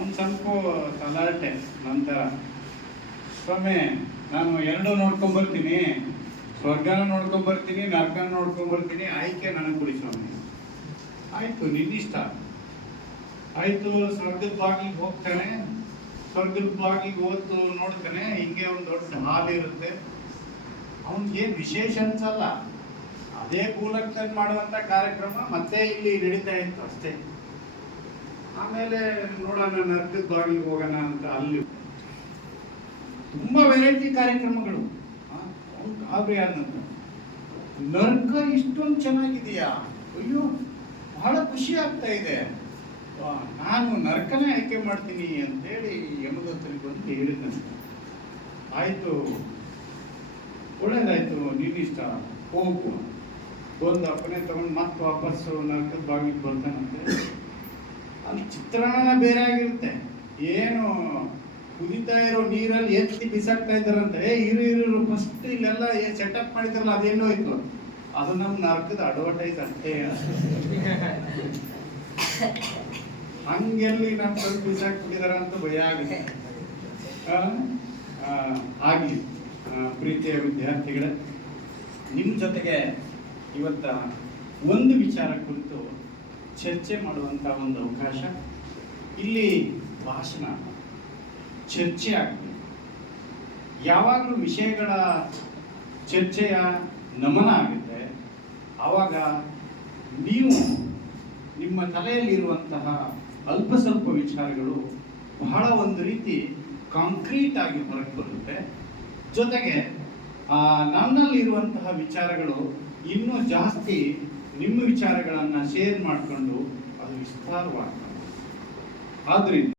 ಒಂದು ಸ್ವಲ್ಪ ತಲಾಟೆ ನಂತರ ಸ್ವಾಮಿ ನಾನು ಎರಡು ನೋಡ್ಕೊಂಡ್ಬರ್ತೀನಿ, ಸ್ವರ್ಗನ ನೋಡ್ಕೊಂಡ್ಬರ್ತೀನಿ, ನರ್ಕನ ನೋಡ್ಕೊಂಡ್ಬರ್ತೀನಿ, ಆಯ್ಕೆ ನನಗೆ ಕೊಡಿ ಸ್ವಾಮಿ. ಆಯ್ತು, ನಿನ್ನಿಷ್ಟ. ಆಯ್ತು, ಸ್ವರ್ಗದ ಬಾಗಿಲಿಗೆ ಹೋಗ್ತಾನೆ. ಸ್ವರ್ಗದ ಬಾಗಿಲಿಗೆ ಹೋದ್ದು ನೋಡ್ತಾನೆ, ಹಿಂಗೆ ಒಂದು ದೊಡ್ಡ ಹಾಲ್ ಇರುತ್ತೆ. ಅವನಿಗೇನು ವಿಶೇಷ ಅನ್ಸಲ್ಲ, ಅದೇ ಕೂಲಕ್ಷನ್ ಮಾಡುವಂತ ಕಾರ್ಯಕ್ರಮ ಮತ್ತೆ ಇಲ್ಲಿ ನಡೀತಾ ಇತ್ತು ಅಷ್ಟೇ. ಆಮೇಲೆ ನೋಡೋಣ ನರ್ಕದ ಬಾಗಿಲಿಗೆ ಹೋಗೋಣ ಅಂತ ಅಲ್ಲಿ ತುಂಬಾ ವೆರೈಟಿ ಕಾರ್ಯಕ್ರಮಗಳು. ಗಾಬರಿ ಆದಂತ ನರ್ಕ ಇಷ್ಟೊಂದು ಚೆನ್ನಾಗಿದೆಯಾ, ಅಯ್ಯೋ ಬಹಳ ಖುಷಿ ಆಗ್ತಾ ಇದೆ, ನಾನು ನರ್ಕನೇ ಆಯ್ಕೆ ಮಾಡ್ತೀನಿ ಅಂತೇಳಿ ಯಮದೂತರಿಗೆ ಬಂದು ಹೇಳಿದಂತೆ. ಆಯ್ತು, ಒಳ್ಳೇದಾಯ್ತು, ನೀನಿಷ್ಟ, ಹೋಗು. ಒಂದು ಅಪ್ಪನೆ ತಗೊಂಡು ಮತ್ತೆ ವಾಪಸ್ಸು ನರ್ಕದ ಬಾಗಿಲಿಗೆ ಬರ್ತಾನಂತೆ. ಅಲ್ಲಿ ಚಿತ್ರಾನ್ನ ಬೇರೆ ಆಗಿರುತ್ತೆ. ಏನು ಕುದಿತಾ ಇರೋ ನೀರಲ್ಲಿ ಎತ್ತಿ ಬಿಸಾಕ್ತಾ ಇದ್ದಾರಂತೆ. ಇರು ಫಸ್ಟ್ ಇಲ್ಲೆಲ್ಲ ಸೆಟಪ್ ಮಾಡಿದ್ರಲ್ಲ ಅದೇನೋ ಇತ್ತು, ಅದು ನಮ್ಮ ನರ್ಕದ ಅಡ್ವರ್ಟೈಸ್ ಅಷ್ಟೇ. ಹಂಗೆಲ್ಲಿ ನಮ್ಮ ಸ್ವಲ್ಪ ಬಿಸಾಕ್ಬಿಟ್ಟಿದಾರ ಅಂತ ಭಯ ಆಗುತ್ತೆ. ಆಗ್ಲಿ ಪ್ರೀತಿಯ ವಿದ್ಯಾರ್ಥಿಗಳೇ, ನಿಮ್ಮ ಜೊತೆಗೆ ಇವತ್ತ ಒಂದು ವಿಚಾರ ಕುರಿತು ಚರ್ಚೆ ಮಾಡುವಂತ ಒಂದು ಅವಕಾಶ. ಇಲ್ಲಿ ಭಾಷಣ, ಚರ್ಚೆ ಆಗ್ತದೆ. ಯಾವಾಗಲೂ ವಿಷಯಗಳ ಚರ್ಚೆಯ ನಮನ ಆಗುತ್ತೆ, ಆವಾಗ ನೀವು ನಿಮ್ಮ ತಲೆಯಲ್ಲಿರುವಂತಹ ಅಲ್ಪ ಸ್ವಲ್ಪ ವಿಚಾರಗಳು ಬಹಳ ಒಂದು ರೀತಿ ಕಾಂಕ್ರೀಟ್ ಆಗಿ ಹೊರಗೆ ಬರುತ್ತೆ. ಜೊತೆಗೆ ನನ್ನಲ್ಲಿರುವಂತಹ ವಿಚಾರಗಳು ಇನ್ನೂ ಜಾಸ್ತಿ ನಿಮ್ಮ ವಿಚಾರಗಳನ್ನು ಶೇರ್ ಮಾಡಿಕೊಂಡು ಅದು ವಿಸ್ತಾರವಾಗ್ತದೆ. ಆದ್ರಿಂದ